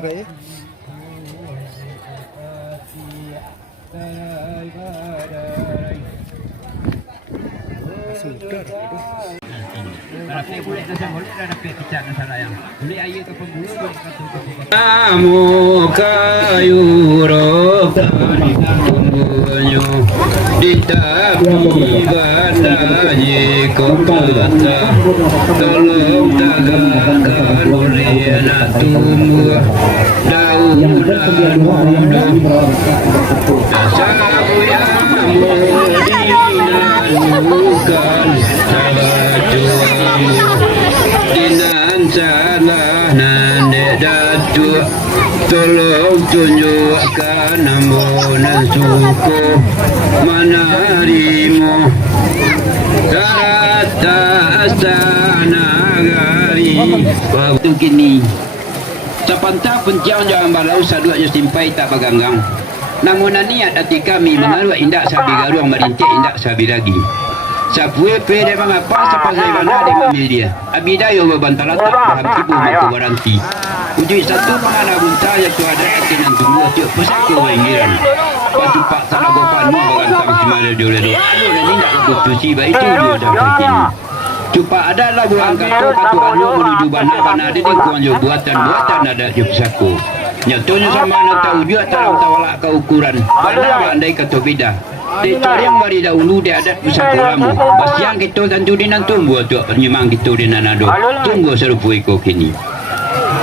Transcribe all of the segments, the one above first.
terkait. Sudah. Namo kayu rohani kumbunyo ditapi badai kota tolong tagakan rena tumbuh daun-daun sabu yang bukan dinan salah nande datu tolong tunjukkan namunan suku manarimu karata astana gari waktu kini sepantah penciang jangan balau saduaknya simpai tak baganggang namun niat hati kami mengaruh indak sabi garuang merintik indak sabi lagi sapue pede mengapa sapa saya mana di media abidayo bebantalata bahan tipu maku waranti uji satu pengana bunta yaitu ada atinan tunggu tiap pusat ke wenggiran patu pak salagopan mu bagantang simada dioleh anu dan indak keputusi baik itu dia dah bikin cupa ada lagu angkatu katu anu menuju bana di kuanjo buatan ada di pusatku nyatonya sama nak tahu juga tawala ke ukuran bana andai kata beda di yang bari dahulu dia ada pusat ulamu basiang kita tentu dinan tumbuh tu penyemang kita dinan ado tunggu serupa iko kini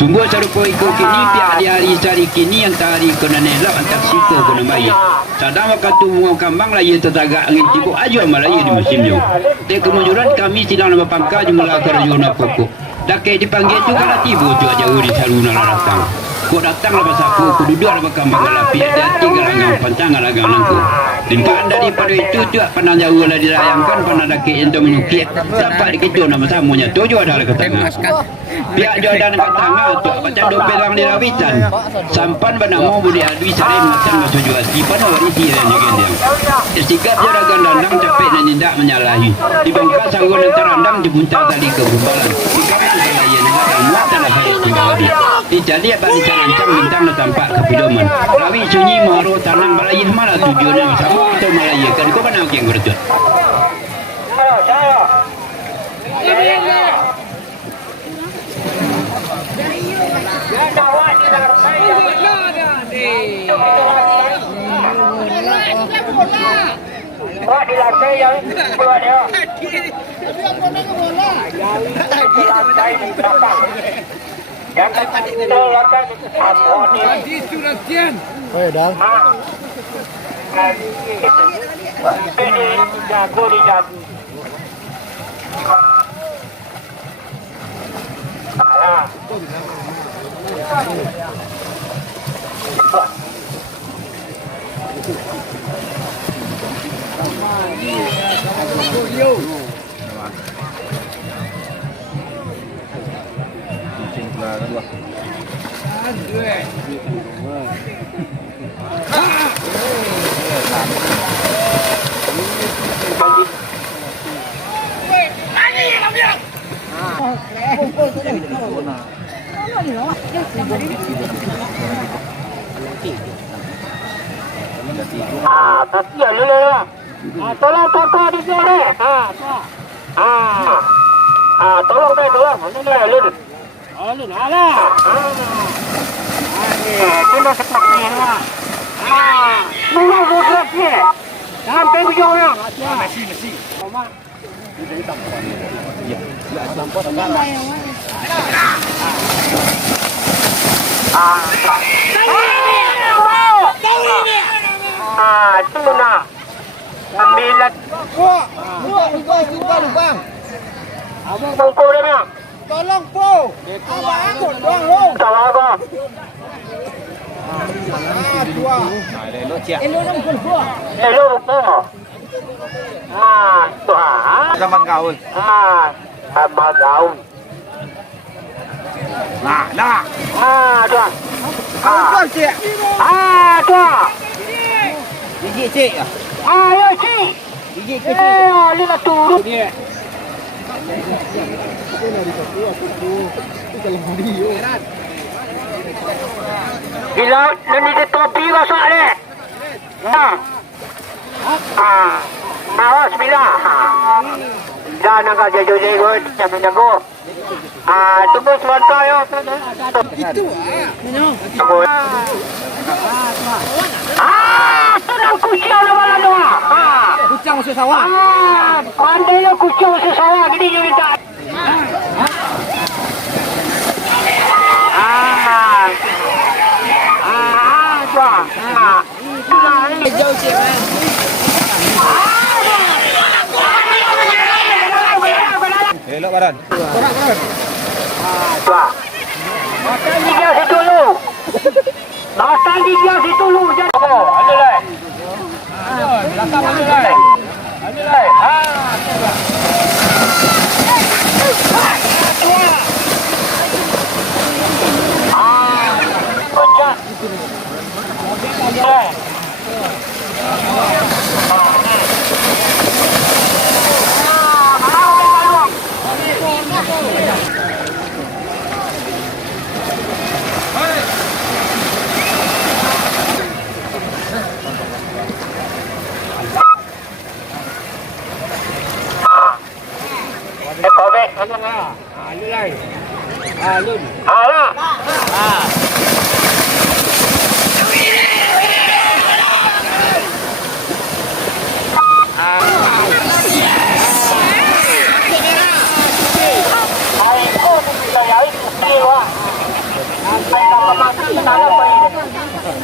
pihak di hari sari kini yang tari kena nelak antar siko kena bayar sadang waktu bunga kambang lah ia tertagak angin cibuk aja malah ia di musimnya di kemujuran kami sedang nama pangka jumlah kerajaan pokok dakai dipanggil tu kalau tiba tu aja uri saluna datang kau datang lah pasal aku duduk lah kambang lapi ada tinggal anggang pancang anggang langku limpahan daripada itu juga pernah jauh lah dirayangkan pernah daki untuk menyukit dapat dikejar nama samunya tu juga ada ke tengah pihak Jordan ke tengah tu macam dopelang di rawitan sampan bernama boleh adui sari macam masuk jual tipan orang isi dan juga dia istikab jaragan dandang capek dan tidak menyalahi di bangka sanggup dan terandang dibuntar tali ke bumbalan jika itu saya yang negara muat tanah saya tinggal di jadi apa di carancang bintang dan tampak kepidoman rawi sunyi maru tanang balayih mana tujuannya sama atau malayih kan kau mana yang berjut Wah di lantai yang kedua dia. Yang ketiga lantai di Suratian. Dah. Ini jago di jago. Kasihan lu lah. Tolong kakak di sini. Tolong deh, tolong. Ini deh, lur. Lur, ada. Kena seperti ini lah. Nunggu bukan sih. Sampai ujung ya. Masih. Mama. Iya. Sampai enggak. Tuna. 9. Lubang. Abang bongko dia ni. Tolong po. Abang doang lu. Salah apa? Dua. Elo cia. Elo po. Tua. Zaman gaul. Zaman gaul. Nah. Tua. Tua. Gigi cik. Ya cik. Gigi kecil. Lima turun. Dia. Gila, nanti dia topi rosak ni. Mawas bila. Dah nak jago-jago, jago-jago. Tunggu sebentar ya. Itu tenang kucing mana doa. Kucing masuk sawah. Pandai lo kucing masuk sawah, gini je minta. Jauh cik. Elok badan. Korak. Makan dia situ dulu. Makan dia situ dulu. Oh, ada lah. Belakang ada lah. Ada lah. Pencak.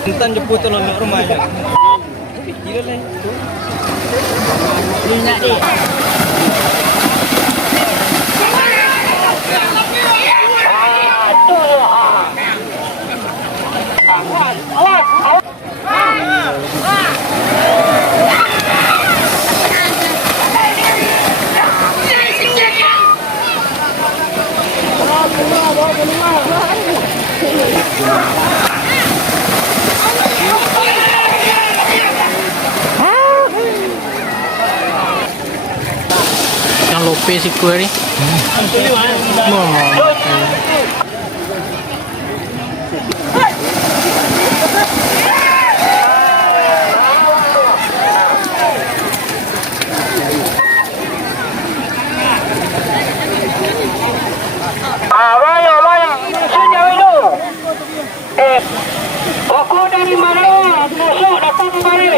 Intan jemput tolong nak rumahnya. Gila lah. Minyak dia. Yang lope si kue ni. Bayar. Sejauh itu. Aku dari mana? Masuk datang kemari.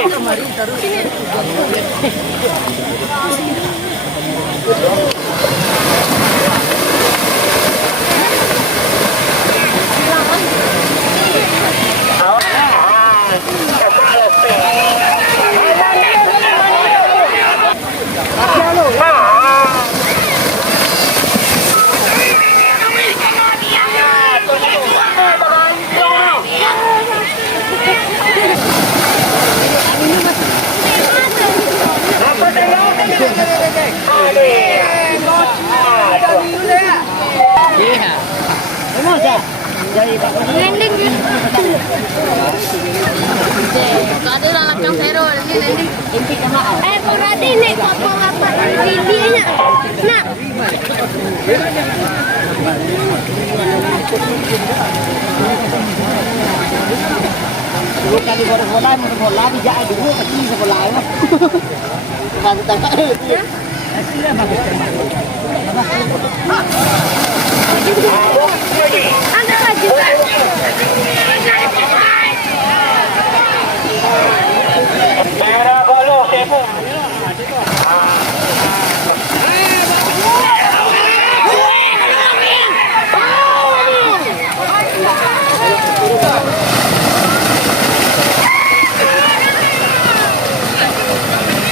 Landing je. Tak ada lah lakang zero ni landing. Berarti naik kapal apa? Videonya. Nak. Dulu kali bola dijak dulu kecil sebelah lah. Bantu tangkap. Ya. Ada lagi. Merah bolu sibuk.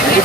Ini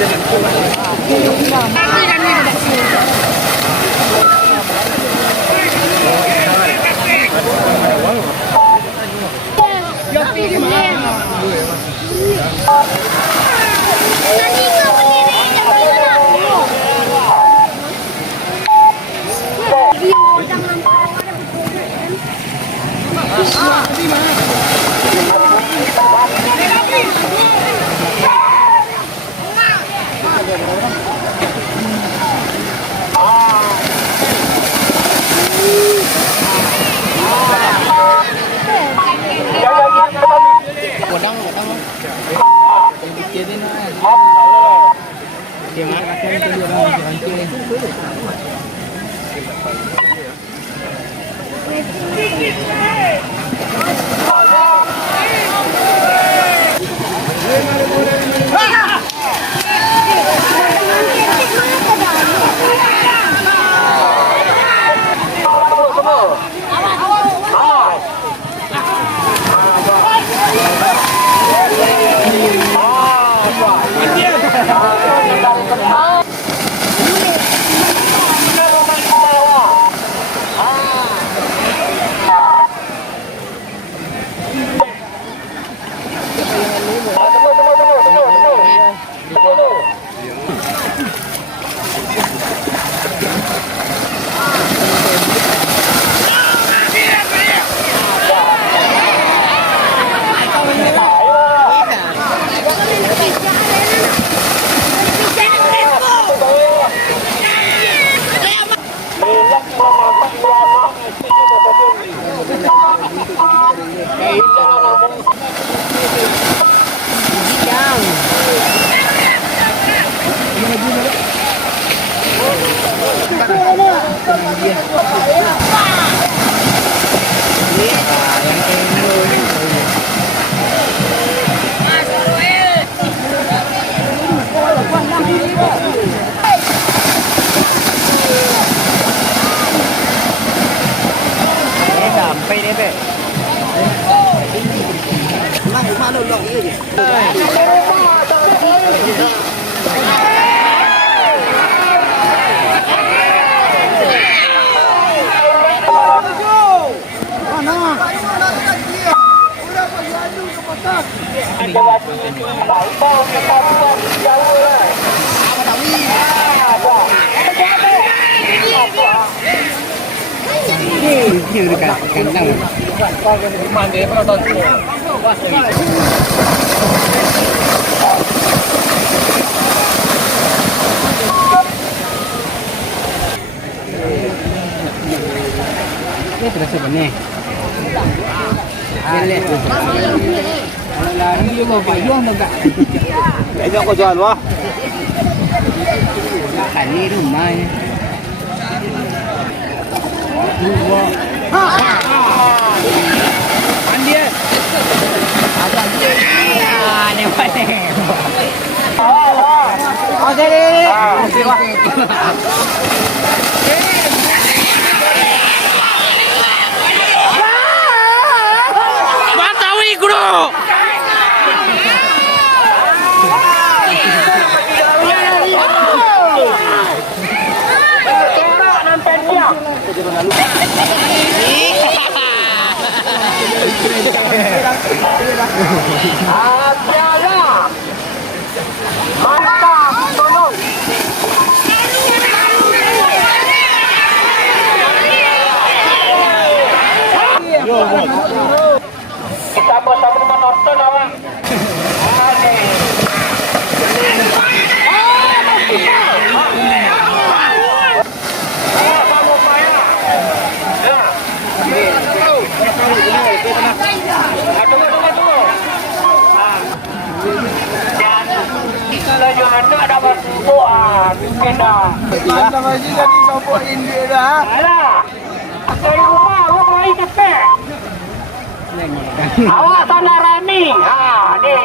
Ini terasa benih. Lihat. Lah ni juga payung tak. Banyak kau jual wah. Kan ni rumah ni. Mandi. Ada dia. Ni mana? Okey. Bantawi guru. Piala. Mantap, tolong. Kita bersama menonton awak. Kalau anak dapat buat, mungkin dah. Mana lagi jadi sopok India dah. Alah, dari rumah awak bawa cepet. Awak sana running. Ni.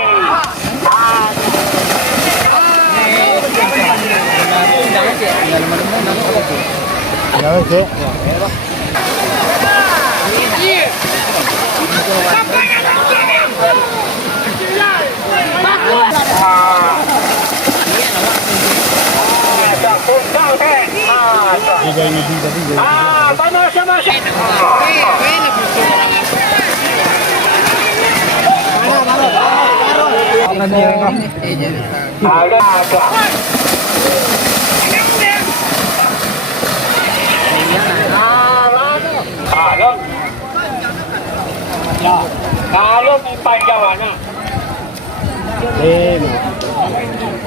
Kalau panjang mana?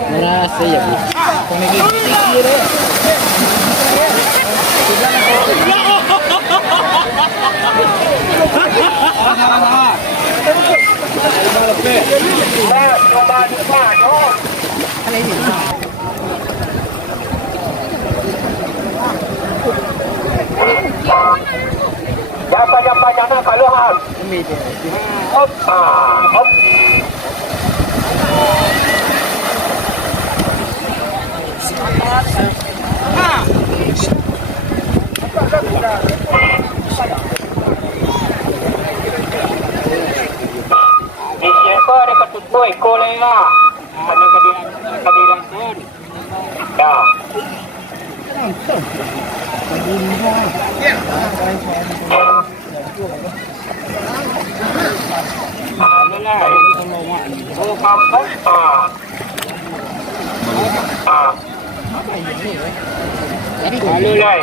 Merasa ya. jangan kaluhan. Hop, hop. Di siapa ada ketutup ekor lain lah. Pada kadiran pun. Ya. Oh, kampung. Lalu lai.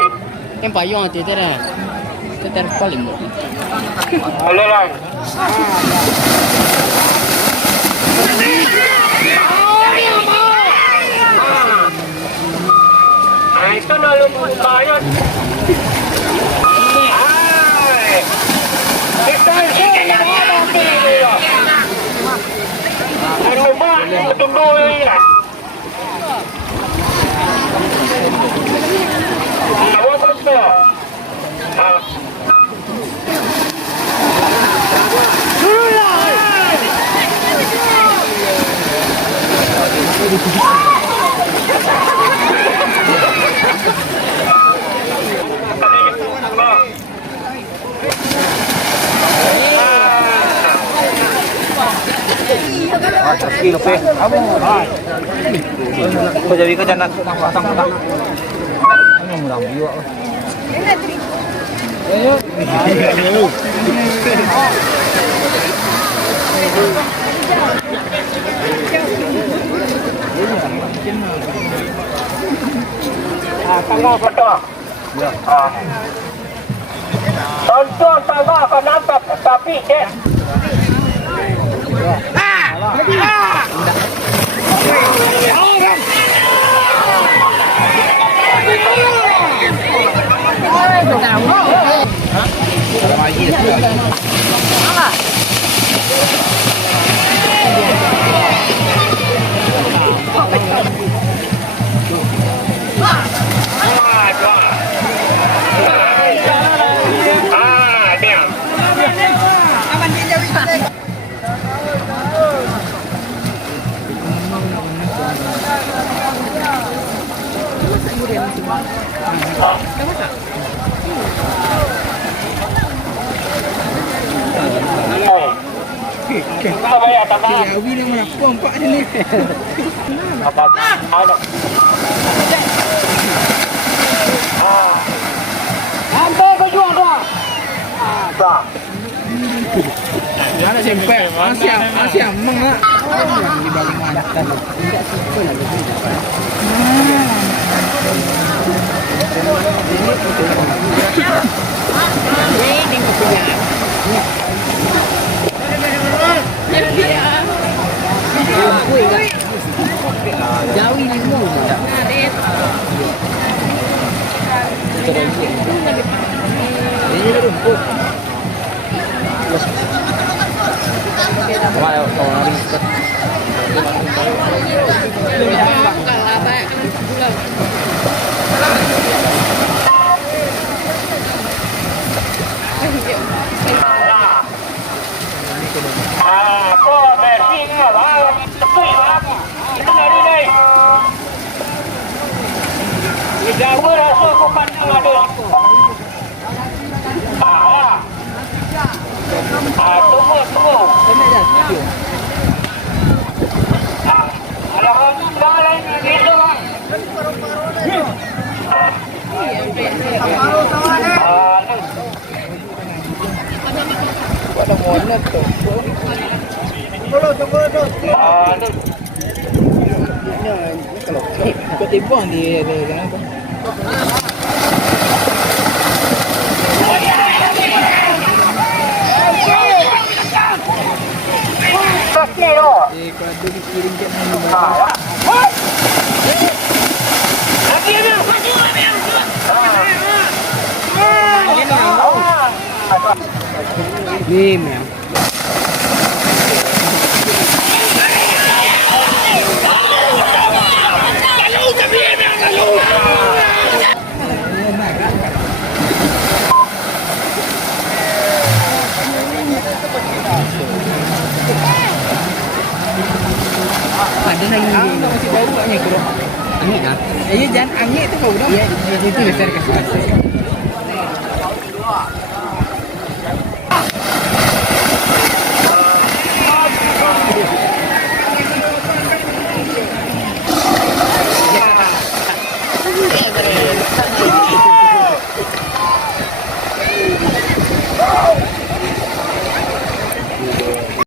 Em payung tu dah. Kita paling. Lalu lai. Itu lalu banyak. Kita rumah tunggu ini lah. Awak betul. Kilo pe. Kau jadi kerja nak pasang-pasang. Ano murang biwa. Tangga betul. Tonton tangga akan nampak tapi cek. Kita bayar tambah. Ya, Abi nak mana pompa ni. Apa? Ada. Sampai ke jual dah. Dah. Mana sampai? Asyam mang lah. Di balik mana? Tidak simple lagi. Ini punya. Jauh ini semua. Ini rumput. Wah, orang ni. Apa versi ni lah? Betul lah. Itu dari ni. Jauh rasa aku pandang ada. Tunggu. Ada orang lain gitu lah. Ada monet tu. Tunggu. Kalau ketimbang dia kenapa? Kalau dikirim ke mana? Ni memang. Iya jangan angin itu kau udah. Iya itu besar kesal.